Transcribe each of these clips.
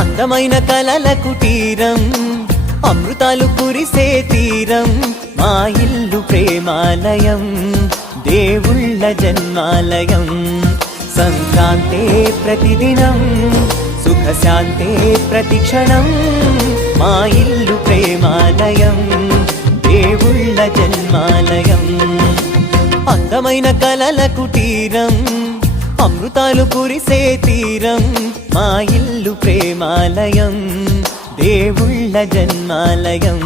అందమైన కలల కుటీరం, అమృతాలు కురిసే తీరం, మా ఇల్లు ప్రేమాలయం, దేవుళ్ళ జన్మాలయం. సంక్రాంతే ప్రతిదినం, సుఖశాంతే ప్రతిక్షణం, మా ఇల్లు ప్రేమాలయం, దేవుళ్ళ జన్మాలయం. అందమైన కలల కుటీరం, అమృతాలు కురిసే తీరం, మా ఇల్లు ప్రేమాలయం, దేవుళ్ళ జన్మాలయం.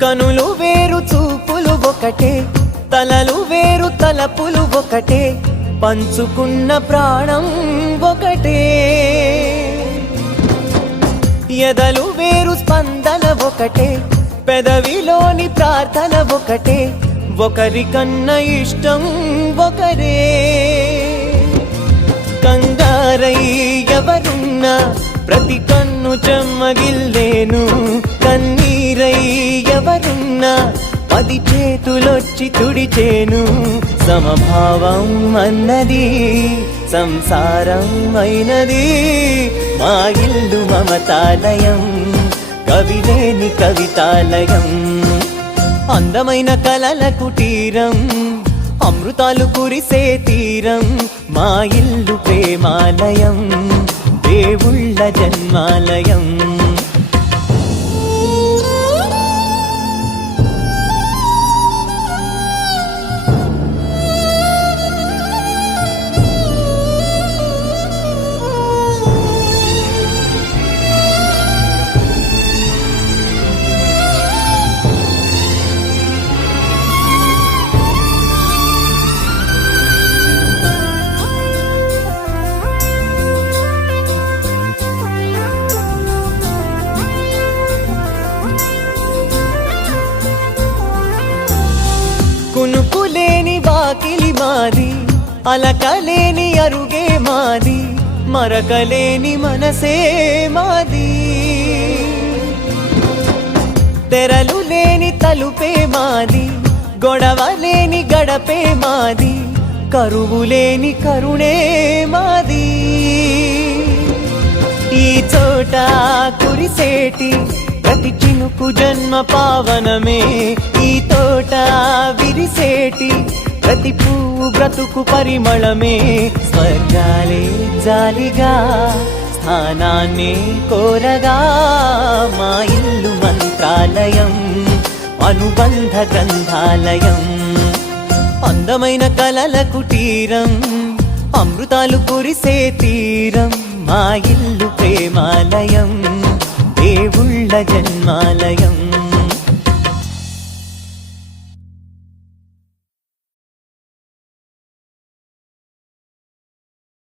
కనులు వేరు చూపులు ఒకటే, తలలు వేరు తలపులు ఒకటే, పంచుకున్న ప్రాణం ఒకటే. ఎదలు వేరు స్పందన ఒకటే, పెదవిలోని ప్రార్థన ఒకటే, ఒకరికన్నా ఇష్టం ఒకరే. కంగారై ఎవరున్నా ప్రతి కన్ను చెమ్మగిల్లేను, కన్నీరై ఎవరున్నా 10 చేతులొచ్చి తుడిచేను. సమభావం అన్నది సంసారం అయినది, మా ఇల్లు మమతాలయం, కవిలేని కవితాలయం. అందమైన కలల కుటీరం, అమృతాలు కురిసే తీరం, మా ఇల్లు ప్రేమాలయం, దేవుళ్ళ జన్మాలయం. కునుకులేని వాకిలి మాది, అలకలేని అరుగే మాది, మరకలేని మనసే మాది. తెరలు లేని తలుపే మాది, గొడవ లేని గడపే మాది, కరువు లేని కరుణే మాది. ఈ చోట కురిసేటి ప్రతి చినుకు జన్మ పావనమే, ఈ తోట విరిసేటి ప్రతి పువ్వు బ్రతుకు పరిమళమే. స్వర్గాలే జాలిగా స్థానాన్ని కోరగా, మా ఇల్లు మంత్రాలయం, అనుబంధ గ్రంథాలయం. అందమైన కలల కుటీరం, అమృతాలు కురిసే తీరం, మా ఇల్లు ప్రేమాలయం, దేవుళ్ళ జన్మాలయం.